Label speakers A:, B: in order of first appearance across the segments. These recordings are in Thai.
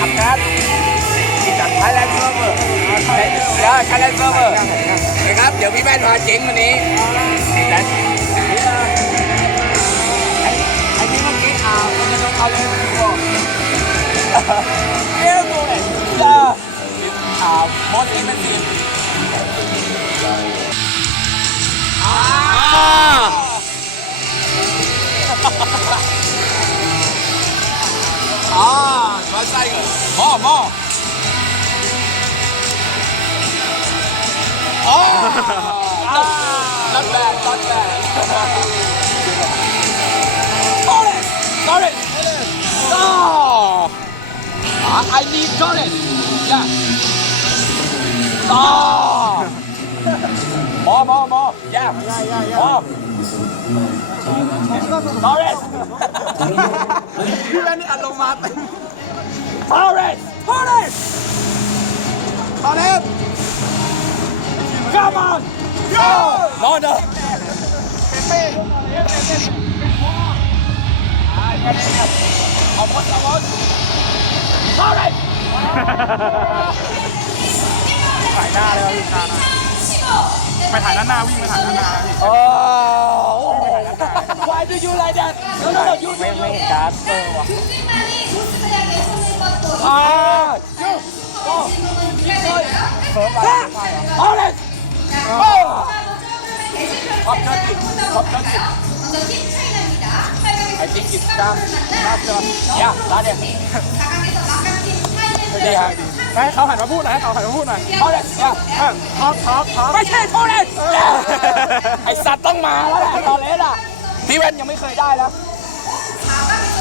A: อัพการ์ดจากไทยแลนด์เซิร์ฟเวอร์แล้วไทยแลนด์เซิร์ฟเวอร์นะครับ เดี๋ยวพี่แม่นพาเจ๋งวันนี้แต่ไอ้นี่เมื่อกี้อ่ามันจะโดนเอาเลยบอกเอ้ยโมเนี่ยจ้าอ่ามดที่มันดีอ่า Ah, try Tiger. More, more. Oh, not, not bad, not bad. Torres, Torres. No. I, I need Torres. Yeah. Oh. More, more, more. Yeah. More. Torres. พี่แม่นี่อัดลงมาเต็ม Torres! Torres! Torres! Come on! Go! No, no. เอาหมดเอาหมด Torres!
B: ถ่ายหน้าเลยครับพี่หน้านะไปถ่ายด้านหน้าวิ่งไปถ่ายด้านหน้านะพี่
A: Oh! Why do you like that? No, no, no. You,
B: ไม่
A: you,
B: ไม่
A: you.
B: เห็นการ์ดเออว่ะ
A: Ah! You. Oh.
B: เฟิร์สไป
A: Torres! Oh! Top 30. Top 30. I think it's done. Last one. Yeah, last one. ดีครับ
B: ให้เขาหันมาพูดหน่อยให้เขาหันมาพูดหน่อย
A: Torres! Yeah.
B: อะท็อปท็อปท็อป
A: ไม่ใช่โทเลสไอสัตว์ต้องมาแล้วแหละโทเลสอะพี่เวนยังไม่เคยได้แล้วอ้าว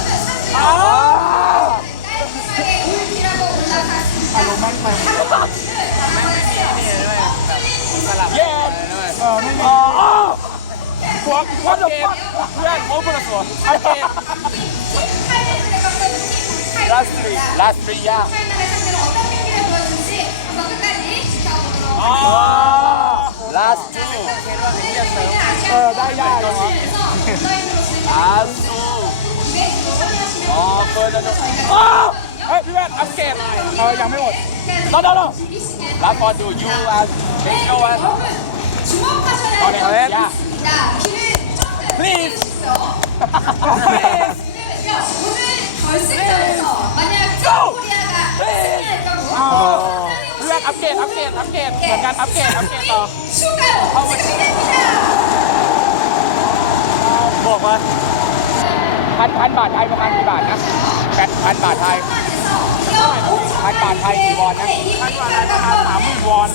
A: นสวนไอเกม last three last three yeah อ๋อ last two
B: เออได้ยากเลยวะ
A: last two อ๋อเฟิร์นจะอ๋อ
B: เฮ้ยพี่แว่นอัปเกรดเออยังไม่หมด
A: รอร
C: อรอรับ
A: พ
C: อดูยูอา
A: ร์
C: เบนโนวัร์ตอนนี้เขาเล่น please please
B: เลือกอัปเกรดอัปเกรดอัปเกรดเหมือนกันอัปเกรดอัปเกรดต่อ
C: เข้า
B: บอกว่า
A: พันพันบาทไทยประมาณกี่บาทนะแปดพันบาทไทย พันาทไทยกี่วอนนะ
B: พันบาทไทยระมาณสามหมื่นวอน